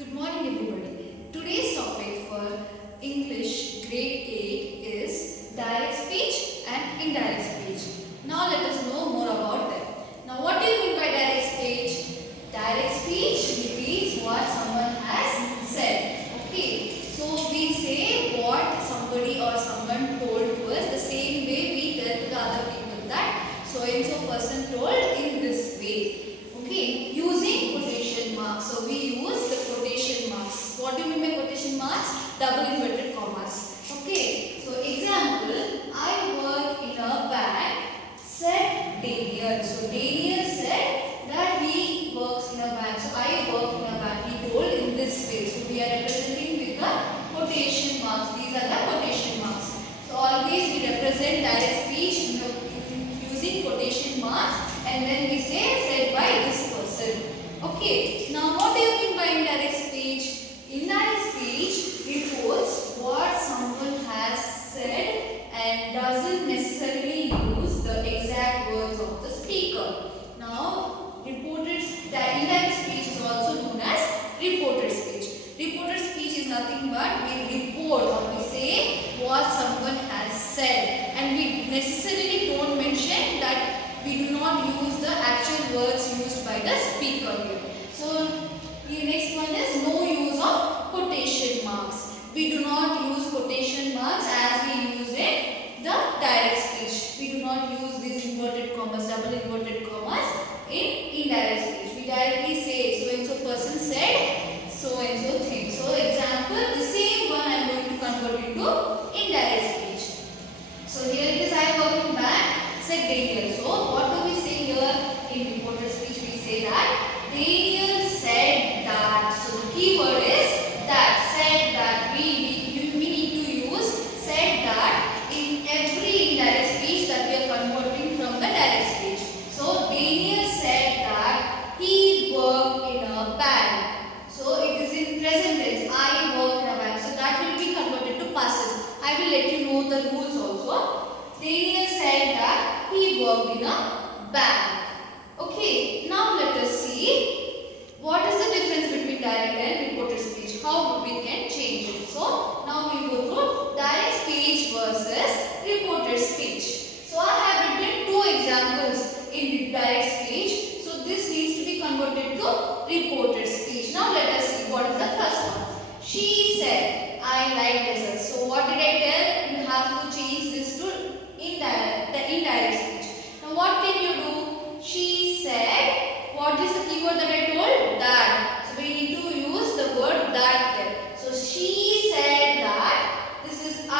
Good morning everybody. Today's topic for English grade 8 is direct speech and indirect speech. Now let us know more about them. Now what do you mean by direct speech? Direct speech repeats what someone has said. Okay, so we say what somebody or someone told to us the same way we tell to the other people that so and so person told in this way. Okay, using quotation marks. So we use the quotation marks. What do you mean by quotation marks? Double inverted commas. Okay, so example, I work in a bank, said Daniel. So Daniel said that he works in a bank. So I work in a bank. He told in this way. So we are representing with the quotation marks. These are the quotation marks. So always we represent direct speech using quotation marks, and then we say said by this person. Okay, now what do you mean by indirect speech? Indirect speech reports what someone has said and doesn't necessarily use the exact words of the speaker. Now, indirect speech is also known as reported speech. Reported speech is nothing but we report or we say what someone has said, and we necessarily don't mention that we do not use the actual words used by the speaker here. So, the next one is no use of quotation marks. We do not use quotation marks as we use in the direct speech. We do not use these inverted commas, double inverted commas in indirect speech. We directly say so and so person said so and so thing. So, example, the same one I am going to convert into indirect speech. So, here it is, I am working back, said Daniel. So, what do we say here in reported speech? We say that Daniel said that. So, the key word is that. Said that. We need to use said that in every indirect speech that we are converting from the direct speech. So, Daniel said that he worked in a bank. So, it is in present tense. I work in a bank. So, that will be converted to past tense. I will let you know the rules also. Daniel said that he worked in a bank. Okay, now let us see what is the difference between direct and reported speech. How we can change it. So, now we go through direct speech versus reported speech. So, I have written two examples in direct speech. So, this needs to be converted to reported speech. Now, let us see what is the first one. She said, I like desserts. So, what did I tell? You have to change this to the indirect speech. Now, what can you do? She said, what is the keyword that I told? That. So, we need to use the word that there. So, she said that. This is I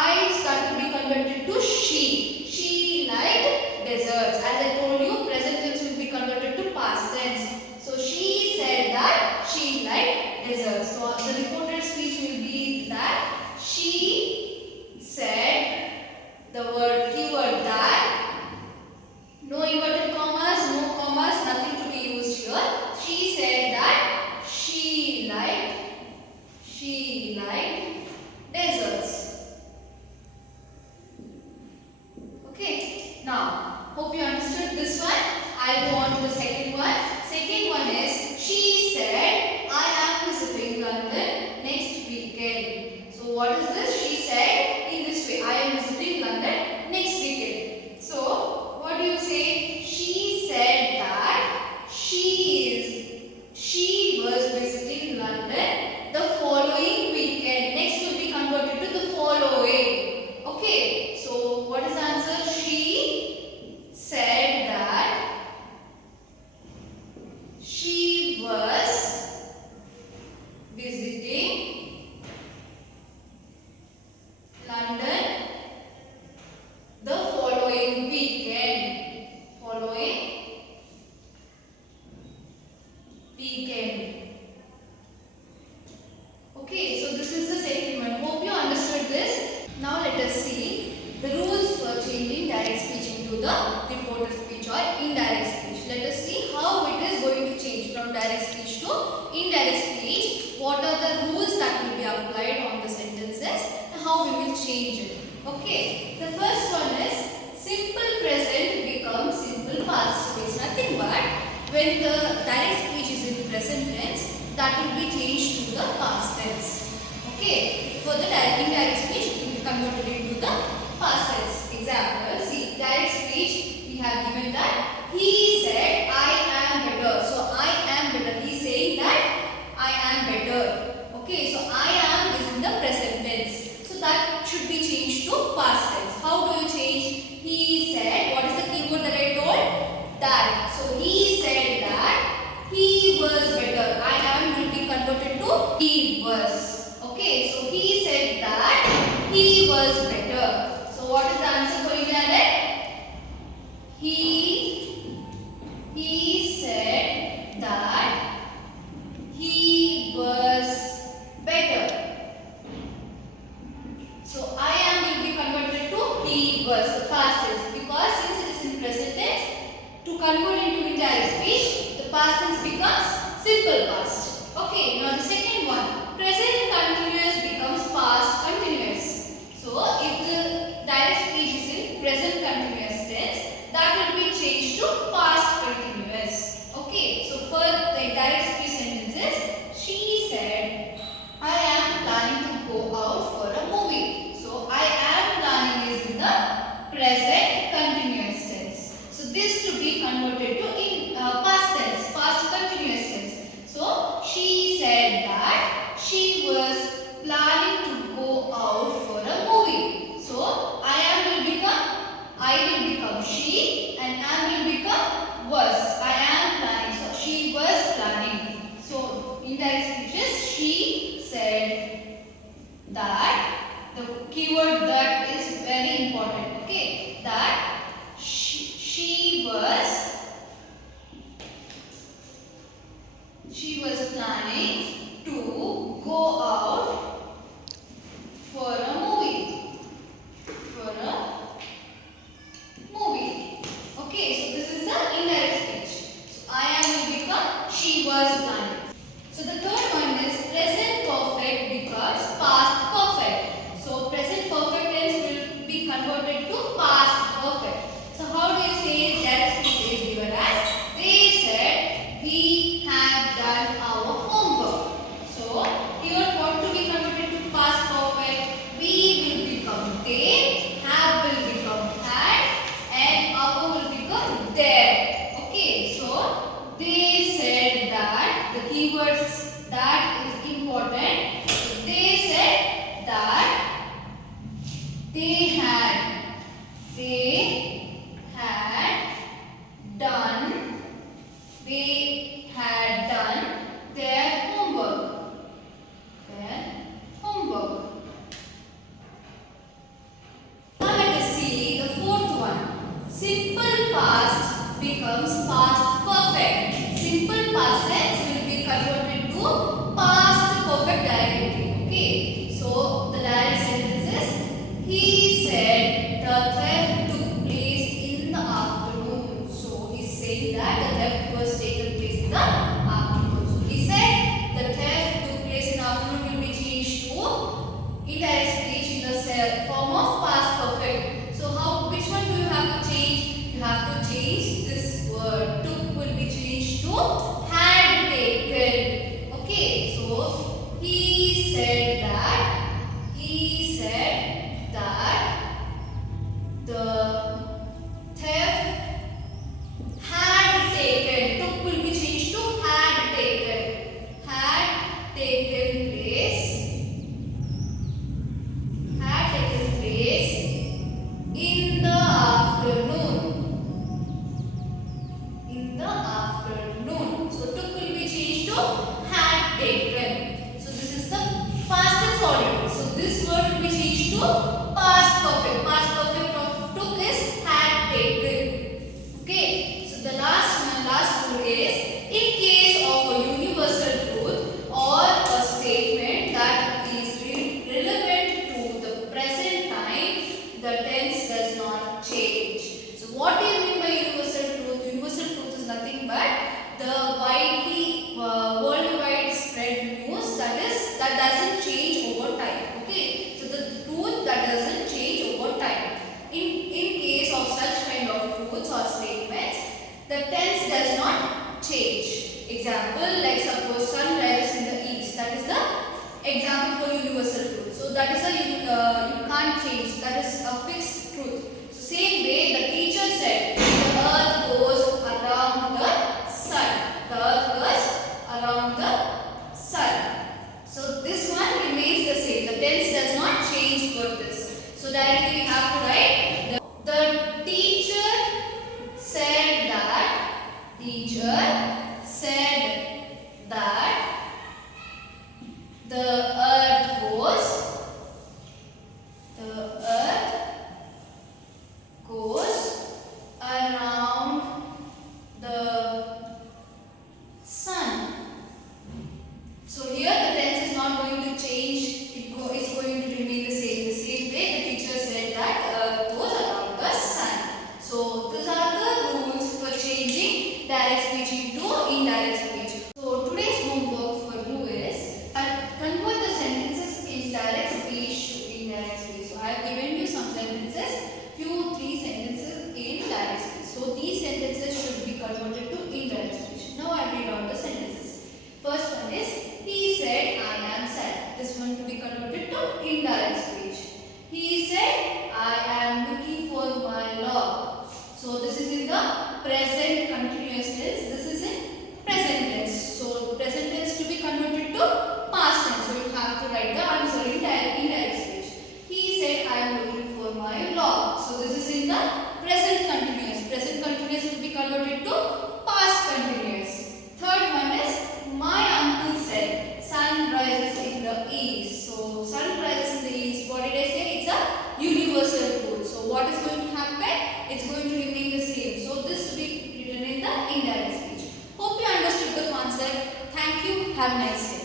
that will be converted to she. She liked desserts. As I told you, present tense will be converted to past tense. So, she said that she liked desserts. So, the reported speech will be that she said the word keyword that. No inverted commas, no commas, nothing to be used here. She said that she liked desserts. Okay, now hope you understood this one. I'll go on to the second one. Second one is she said I am visiting London next weekend. So what is this? She said in this way, I am visiting London next weekend. So what do you say? She said that she was visiting London the following weekend. Next will be converted to the following. Okay, so what is the answer? She said that she was visiting London the following weekend. Okay, so this is the second one. Hope you understood this. Now let us see the rules for changing direct speech into the reported speech or indirect speech. Let us see how it is going to change from direct speech to indirect speech. What are the rules that will be applied on the sentences and how we will change it. Okay, the first one is simple present becomes simple past. So it's nothing but when the direct speech is in present tense, that will be changed to the Okay. For the indirect speech, it will be converted into the past tense. Example, see, direct speech, we have given that he said, I am better. So, I am better. He is saying that I am better. Okay, so I am is in the present tense. So, that should be changed to past tense. How do you change? He said, what is the keyword that I told? That. So, he said that he was better. I am will be converted to he was. Okay, so he said that he was better. So what is the answer for indirect? He said that he was better. So I am will be converted to he was, the past tense, because since it is in present tense, to convert into indirect speech, the past tense becomes simple past. Okay, now the second one, present continuous becomes past continuous. So if the direct speech is in present continuous tense, that will be changed to past continuous. Okay, so for the indirect speech sentences, she said, I am planning to go out for a movie. So I am planning is in the present continuous tense. So this to be converted to in past tense, past continuous tense. So she said that she was planning to go out for a movie. So I will become she, and am will become was. I am planning. So she was planning. So indirect speeches, she said that, the keyword that is very important. Okay, that she was planning to go out for a movie. Okay, so this is the indirect speech. So I am will become she was planning. So the third one is present perfect becomes past perfect. So present perfect tense will be converted to past perfect. So how do you say direct speech is given as? They said we have done our homework. So here what to be converted to past perfect? We will become they, have will become had, and our will become their. Okay, so they said that, the keywords that is important. So they said that they had done their homework. Now let us see the fourth one. Simple past becomes past perfect. Simple past tense will be converted to past around the sun. So this one remains the same. The tense does not change for this. So directly we have to write the teacher said that. Teacher said that the earth goes around the sun. So here the tense is not going to change. It's going to remain the same. The same way the teacher said that the earth goes around the sun. So these are the rules for changing direct speech into indirect speech. So today's homework for you is convert the sentences in direct speech to indirect speech. So I have given you some sentences, three sentences in direct speech. So these sentences should be converted to indirect speech. Now I read out the sentences. First one is, he said, I am sad. This one to be converted to indirect speech. He said, I am looking for my log. So this is in the present continuous tense. This is in present tense. So present tense to be converted to past tense. So you have to write the answer in indirect speech. He said, I am looking for my log. So this is in the present continuous. Present continuous will be converted to past continuous. Third one is, my uncle said, sun rises in the east. So sun rises in the east. What did I say? It's a universal rule. So what is going to happen? It's going to remain the same. So this will be written in the indirect speech. Hope you understood the concept. Thank you. Have a nice day.